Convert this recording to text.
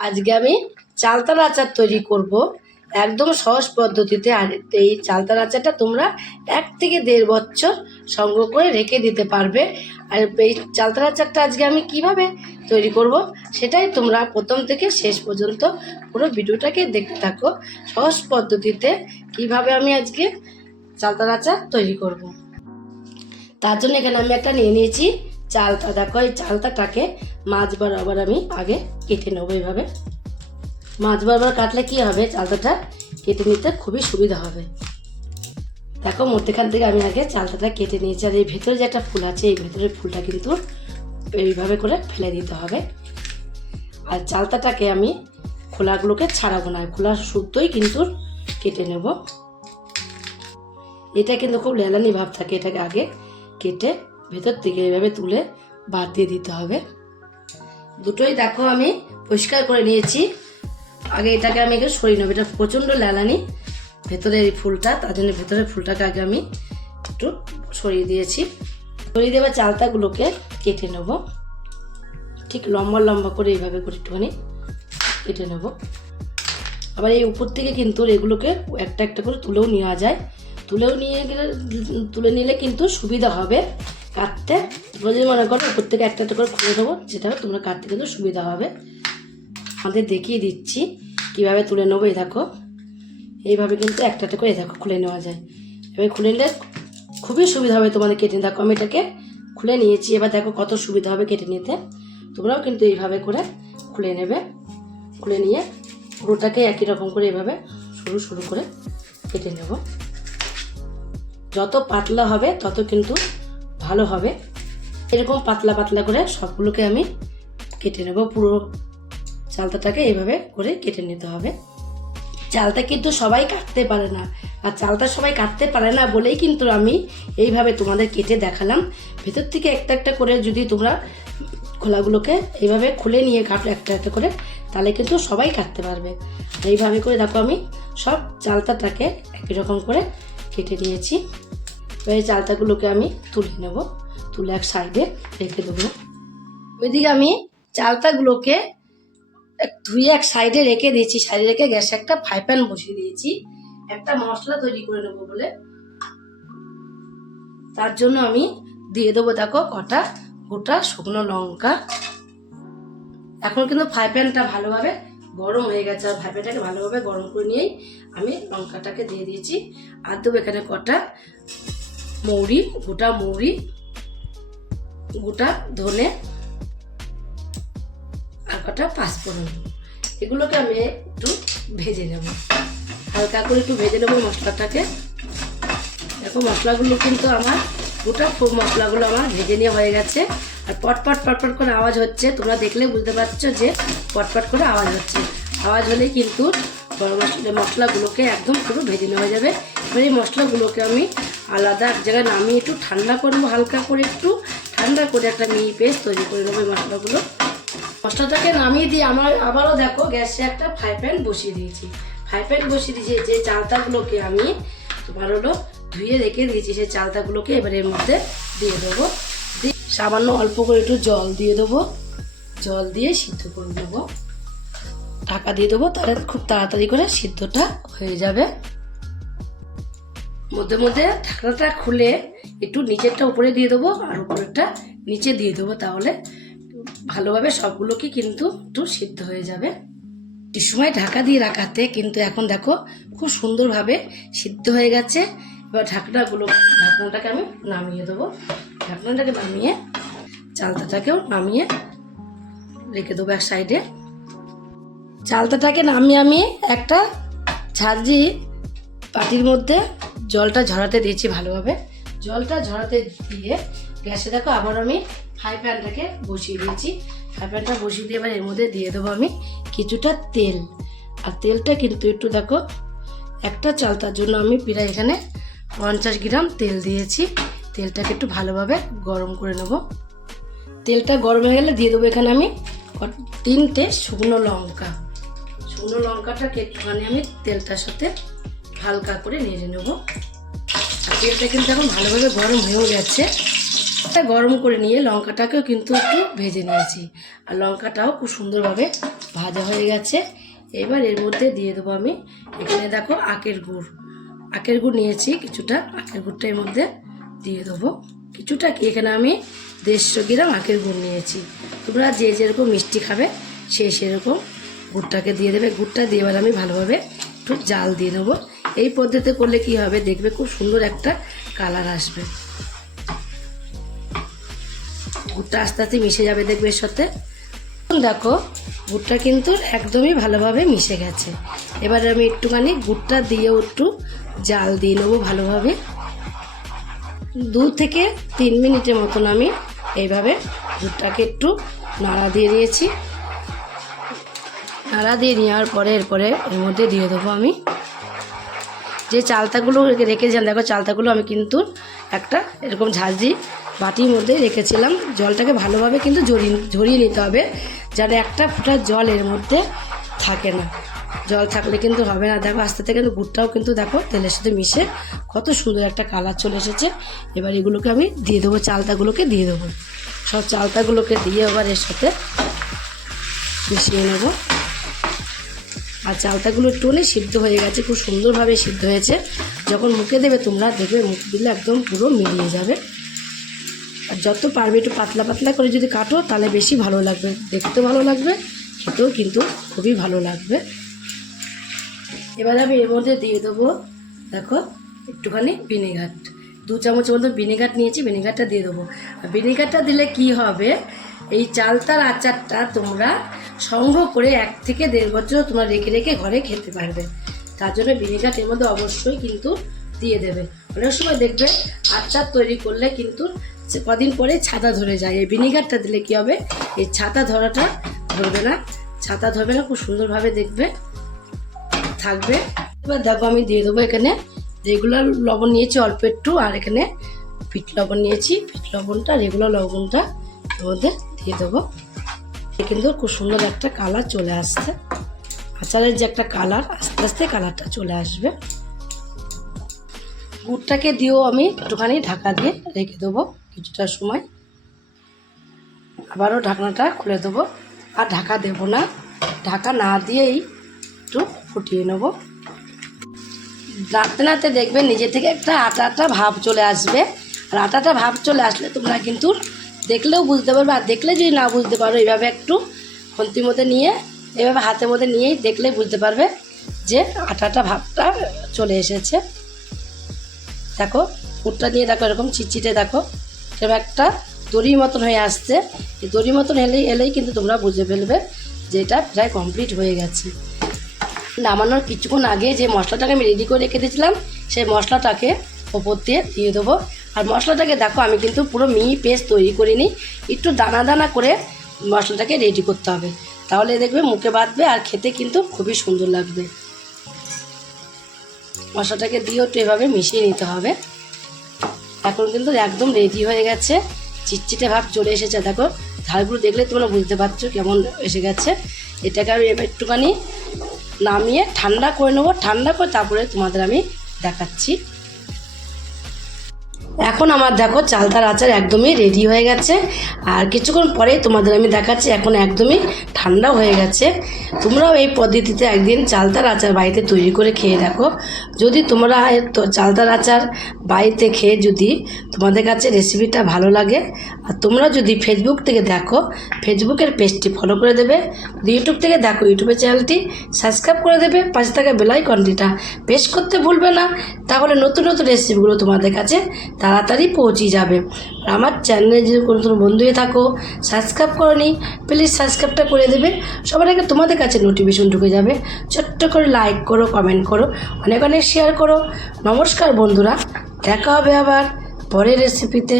আজকে আমি চালতার আচার তৈরি করব একদম সহজ পদ্ধতিতে। আর এই চালতার আচারটা তোমরা 1 থেকে 1.5 বছর সংগ্রহ করে রেখে দিতে পারবে। আর এই চালতার আচারটা আজকে আমি কিভাবে তৈরি করব সেটাই তোমরা প্রথম থেকে শেষ পর্যন্ত পুরো ভিডিওটাকে দেখতে থাকো। সহজ পদ্ধতিতে কিভাবে আমি আজকে চালতার আচার তৈরি করব। তার জন্য এখানে আমি একটা নিয়ে নিয়েছি চালতা। দেখো এই চালতাটাকে মাছ বরাবর আমি আগে কেটে নেবো। এইভাবে মাছ বরাবর কাটলে কি হবে, চালতাটা কেটে নিতে খুবই সুবিধা হবে। দেখো মধ্যখান থেকে আমি আগে চালতাটা কেটে নিয়েছি। আর এই ভেতরে যে একটা ফুল আছে, এই ভেতরের ফুলটা কিন্তু এইভাবে করে ফেলে দিতে হবে। আর চালতাটাকে আমি খোলাগুলোকে ছাড়াবো না, খোলা শুদ্ধই কিন্তু কেটে নেব। এটা কিন্তু খুব লেলানি ভাব থাকে, এটাকে আগে কেটে ভেতর থেকে এইভাবে তুলে বাদ দিয়ে দিতে হবে। দুটোই দেখো আমি পরিষ্কার করে নিয়েছি। আগে এটাকে আমি একটু সরিয়ে নেবো, এটা প্রচণ্ড লেলানি ভেতরের এই ফুলটা, তার জন্য ভেতরের ফুলটাকে আগে আমি একটু সরিয়ে দিয়েছি। সরিয়ে দেওয়া চালতাগুলোকে কেটে নেব, ঠিক লম্বা লম্বা করে এইভাবে করে একটুখানি কেটে নেব। আবার এই উপর থেকে কিন্তু এগুলোকে একটা একটা করে তুলেও নেওয়া যায়। তুলে নিলে কিন্তু সুবিধা হবে কাটতে। যদি মনে করো উপর থেকে একটা একটা করে খুলে দেবো, যেটা তোমরা কাটতে কিন্তু সুবিধা হবে। আমাদের দেখিয়ে দিচ্ছি কিভাবে তুলে নেবো। এই দেখো এইভাবে কিন্তু একটা একটা করে দেখো খুলে নেওয়া যায়। এবার খুলে নিলে খুবই সুবিধা হবে তোমাদের কেটে। দেখো আমি এটাকে খুলে নিয়েছি, এবার দেখো কত সুবিধা হবে কেটে নিতে। তোমরাও কিন্তু এইভাবে করে খুলে নেবে। খুলে নিয়ে পুরোটাকে একই রকম করে এইভাবে সরু সরু করে কেটে নেব। যত পাতলা হবে তত কিন্তু ভালো হবে। এরকম পাতলা পাতলা করে সবগুলোকে আমি কেটে নেব। পুরো চালতাটাকে এইভাবে করে কেটে নিতে হবে। চালতা কিন্তু সবাই কাটতে পারে না, আর চালতা সবাই কাটতে পারে না বলেই কিন্তু আমি এইভাবে তোমাদের কেটে দেখালাম। ভেতর থেকে একটা একটা করে যদি তোমরা খোলাগুলোকে এইভাবে খুলে নিয়ে কাটো একটা একটা করে, তাহলে কিন্তু সবাই কাটতে পারবে। এইভাবে করে দেখো আমি সব চালতাটাকে একই রকম করে কেটে নিয়েছি। এই চালতাগুলোকে আমি তুলে নেব, তুলে এক সাইডে রেখে দেবো। ওইদিকে আমি চালতাগুলোকে ধুয়ে এক সাইডে রেখে দিয়েছি। সাইডে রেখে গ্যাসে একটা ফ্রাই প্যান বসিয়ে দিয়েছি একটা মশলা তৈরি করে নেবো বলে। তার জন্য আমি দিয়ে দেবো দেখো কটা গোটা শুকনো লঙ্কা। এখন কিন্তু ফ্রাই প্যানটা ভালোভাবে গরম হয়ে গেছে, আর ফ্রাই প্যানটাকে ভালোভাবে গরম করে নিয়েই আমি লঙ্কাটাকে দিয়ে দিয়েছি। আর দেবো এখানে কটা মৌরি, গোটা মৌরি, গোটা ধনে, আর কটা পাঁচফোড়ন। এগুলোকে আমি একটু ভেজে নেব, হালকা করে একটু ভেজে নেবো মশলাটাকে। দেখো মশলাগুলো কিন্তু আমার গোটা মশলাগুলো আমার ভেজে নিয়ে হয়ে গেছে। আর পটপট পটপট করে আওয়াজ হচ্ছে, তোমরা দেখলে বুঝতে পারছো যে পটপট করে আওয়াজ হচ্ছে। আওয়াজ হলেই কিন্তু গরম মশলাগুলোকে একদম পুরো ভেজে নেওয়া যাবে। এবার এই মশলাগুলোকে আমি আলাদা এক জায়গায় নামিয়ে একটু ঠান্ডা করবো, হালকা করে একটু ঠান্ডা করে একটা মিহি পেস্ট তৈরি করে নেবো এই মশলাগুলো। মশলাটাকে নামিয়ে দিয়ে আমার আবারও দেখো গ্যাসে একটা ফ্রাই প্যান বসিয়ে দিয়েছি। ফ্রাই প্যান বসিয়ে দিয়েছি, যে চালতাগুলোকে আমি তোমার হলো ধুয়ে রেখে দিয়েছি, সেই চালতাগুলোকে এবার এর মধ্যে দিয়ে দেবো। সামান্য অল্প করে একটু জল দিয়ে দেবো, জল দিয়ে সিদ্ধ করে নেবো। ঢাকা দিয়ে দেবো, তাহলে খুব তাড়াতাড়ি করে সিদ্ধটা হয়ে যাবে। মধ্যে মধ্যে ঢাকনাটা খুলে একটু নিচেরটা উপরে দিয়ে দেবো আর উপরেরটা নিচে দিয়ে দেবো, তাহলে ভালোভাবে সবগুলোকে কিন্তু একটু সিদ্ধ হয়ে যাবে। একটু সময় ঢাকা দিয়ে রাখাতে কিন্তু এখন দেখো খুব সুন্দরভাবে সিদ্ধ হয়ে গেছে। এবার ঢাকনাটাকে আমি নামিয়ে দেবো। ঢাকনাটাকে নামিয়ে চালতাটাকেও নামিয়ে রেখে দেবো এক সাইডে। চালতাটাকে নামিয়ে আমি একটা ঝাঁঝরি বাটির মধ্যে জলটা ঝরাতে দিয়েছি ভালোভাবে। জলটা ঝরাতে দিয়ে গ্যাসে দেখো আবার আমি ফ্রাই প্যানটাকে বসিয়ে দিয়েছি। ফ্রাই প্যানটা বসিয়ে দিয়ে এবার এর মধ্যে দিয়ে দেবো আমি কিছুটা তেল। আর তেলটা কিন্তু একটু দেখো, একটা চালতার জন্য আমি প্রায় এখানে 50 গ্রাম তেল দিয়েছি। তেলটাকে একটু ভালোভাবে গরম করে নেব। তেলটা গরম হয়ে গেলে দিয়ে দেবো এখানে আমি 3টে শুকনো লঙ্কা। শুকনো লঙ্কাটাকে একটুখানি আমি তেলটার সাথে হালকা করে নেড়ে নেব। আর তেলটা কিন্তু এখন ভালোভাবে গরম হয়েও গেছে। গরম করে নিয়ে লঙ্কাটাকেও কিন্তু একটু ভেজে নিয়েছি, আর লঙ্কাটাও খুব সুন্দরভাবে ভাজা হয়ে গেছে। এবার এর মধ্যে দিয়ে দেবো আমি, এখানে দেখো আখের গুড় নিয়েছি কিছুটা, আখের গুড়টা এর মধ্যে দিয়ে দেবো কিছুটা। কি এখানে আমি 150 গ্রাম আখের গুড় নিয়েছি। তোমরা যে যেরকম মিষ্টি খাবে সেরকম গুড়টাকে দিয়ে দেবে। গুড়টা দিয়ে এবার আমি ভালোভাবে একটু জাল দিয়ে নেবো। এই পদ্ধতিতে করলে কি হবে দেখবে খুব সুন্দর একটা কালার আসবে। গুড়টা আস্তে আস্তে মিশে যাবে দেখবে এর সাথে। দেখো গুড়টা কিন্তু একদমই ভালোভাবে মিশে গেছে। এবার আমি একটুখানি গুড়টা দিয়েও একটু জাল দিয়ে নেবো ভালোভাবে। 2 থেকে 3 মিনিটের মতন আমি এইভাবে গুড়টাকে একটু নাড়া দিয়ে দিয়েছি। নাড়া দিয়ে নেওয়ার পরে এরপরে এর মধ্যে দিয়ে দেবো আমি যে চালতাগুলো রেখেছিলাম। দেখো চালতাগুলো আমি কিন্তু একটা এরকম ঝাঁঝরি বাটির মধ্যে রেখেছিলাম। জলটাকে ভালোভাবে কিন্তু ঝরিয়ে নিতে হবে, যেন একটা ফোঁটা জল এর মধ্যে থাকে না। জল থাকলে কিন্তু হবে না। দেখো আস্তে আস্তে কিন্তু গুড়টাও কিন্তু দেখো তেলের সাথে মিশে কত সুন্দর একটা কালার চলে এসেছে। এবার এগুলোকে আমি দিয়ে দেবো, চালতাগুলোকে দিয়ে দেবো। সব চালতাগুলোকে দিয়ে এবার এর সাথে মিশিয়ে নেব। আর চালতাগুলো একটুখানি সিদ্ধ হয়ে গেছে, খুব সুন্দরভাবে সিদ্ধ হয়েছে। যখন মুখে দেবে তোমরা দেখবে মুখ দিলে একদম পুরো মিলিয়ে যাবে। আর যত পারবে একটু পাতলা পাতলা করে যদি কাটো তাহলে বেশি ভালো লাগবে, দেখতেও ভালো লাগবে, খেতেও কিন্তু খুবই ভালো লাগবে। এবার আমি এর মধ্যে দিয়ে দেবো দেখো একটুখানি ভিনেগার। 2 চামচ মতো ভিনেগার নিয়েছি, ভিনেগারটা দিয়ে দেবো। আর ভিনেগারটা দিলে কি হবে, এই চালতার আচারটা তোমরা সংগ্রহ করে 1 থেকে 1.5 বছর তোমরা রেখে রেখে ঘরে খেতে পারবে। তার জন্য ভিনেগার এর মধ্যে অবশ্যই কিন্তু দিয়ে দেবে। অনেক সময় দেখবে আচার তৈরি করলে কিন্তু কদিন পরে ছাতা ধরে যায়। এই ভিনেগারটা দিলে কি হবে, এই ছাতা ধরাটা ধরবে না, ছাতা ধরবে না, খুব সুন্দরভাবে দেখবে থাকবে। এবার দেখো আমি দিয়ে দেবো এখানে রেগুলার লবণ নিয়েছি অল্প একটু, আর এখানে পিঠ লবণ নিয়েছি। পিঠ লবণটা রেগুলার লবণটা এর মধ্যে দিয়ে দেবো। কিন্তু খুব সুন্দর একটা কালার চলে আসছে। আচারের যে একটা কালার, আস্তে আস্তে কালারটা চলে আসবে। গুড়টাকে দিয়েও আমি একটুখানি ঢাকা দিয়ে রেখে দেবো কিছুটা সময়। আবারও ঢাকনাটা খুলে দেবো, আর ঢাকা দেবো না, ঢাকা না দিয়েই একটু ফুটিয়ে নেব। নাড়তে নাড়তে দেখবে নিজে থেকে একটা আটা ভাব চলে আসবে। আর আটাটা ভাব চলে আসলে তোমরা কিন্তু দেখলেও বুঝতে পারবে। আর দেখলে যদি না বুঝতে পারো এইভাবে একটু খুন্তির মধ্যে নিয়ে এভাবে হাতের মধ্যে নিয়েই দেখলেই বুঝতে পারবে যে আটাটা ভাবটা চলে এসেছে। দেখো পুরটা নিয়ে দেখো এরকম চিটচিটে দেখো এবার একটা দড়ির মতন হয়ে আসছে। এই দড়ির মতন এলেই কিন্তু তোমরা বুঝে ফেলবে যে এটা প্রায় কমপ্লিট হয়ে গেছে। নামানোর কিছুক্ষণ আগে যে মশলাটাকে আমি রেডি করে রেখে দিয়েছিলাম সেই মশলাটাকে ওপর দিয়ে দেবো। আর মশলাটাকে দেখো আমি কিন্তু পুরো মিহি পেস্ট তৈরি করিনি, একটু দানা দানা করে মশলাটাকে রেডি করতে হবে, তাহলে দেখবে মুখে বাঁধবে আর খেতে কিন্তু খুবই সুন্দর লাগবে। মশলাটাকে দিয়েও একটু এভাবে মিশিয়ে নিতে হবে। এখন কিন্তু একদম রেডি হয়ে গেছে, চিটচিটে ভাব চলে এসেছে। দেখো ধারগুলো দেখলে তোমরা বুঝতে পারছো কেমন এসে গেছে। এটাকে আমি এবার একটুখানি নামিয়ে ঠান্ডা করে নেবো। ঠান্ডা করে তারপরে তোমাদের আমি দেখাচ্ছি। এখন আমার দেখো চালতার আচার একদমই রেডি হয়ে গেছে। আর কিছুক্ষণ পরেই তোমাদের আমি দেখাচ্ছি, এখন একদমই ঠান্ডা হয়ে গেছে। তোমরাও এই পদ্ধতিতে একদিন চালতার আচার বাড়িতে তৈরি করে খেয়ে দেখো। যদি তোমরা চালতার আচার বাড়িতে খেয়ে যদি তোমাদের কাছে রেসিপিটা ভালো লাগে, আর তোমরা যদি ফেসবুক থেকে দেখো ফেসবুকের পেজটি ফলো করে দেবে, ইউটিউব থেকে দেখো ইউটিউবের চ্যানেলটি সাবস্ক্রাইব করে দেবে, পাশে থাকা বেল আইকনটিটা প্রেস করতে ভুলবে না। তাহলে নতুন নতুন রেসিপিগুলো তোমাদের কাছে তাড়াতাড়ি পৌঁছে যাবে। আর আমার চ্যানেলে যদি কোনো বন্ধু হয়ে থাকো সাবস্ক্রাইব করোনি, প্লিজ সাবস্ক্রাইবটা করে দেবে, সবার আগে তোমাদের কাছে নোটিফিকেশন ঢুকে যাবে। ছোট্ট করে লাইক করো, কমেন্ট করো, অনেক অনেক শেয়ার করো। নমস্কার বন্ধুরা, দেখা হবে আবার পরের রেসিপিতে।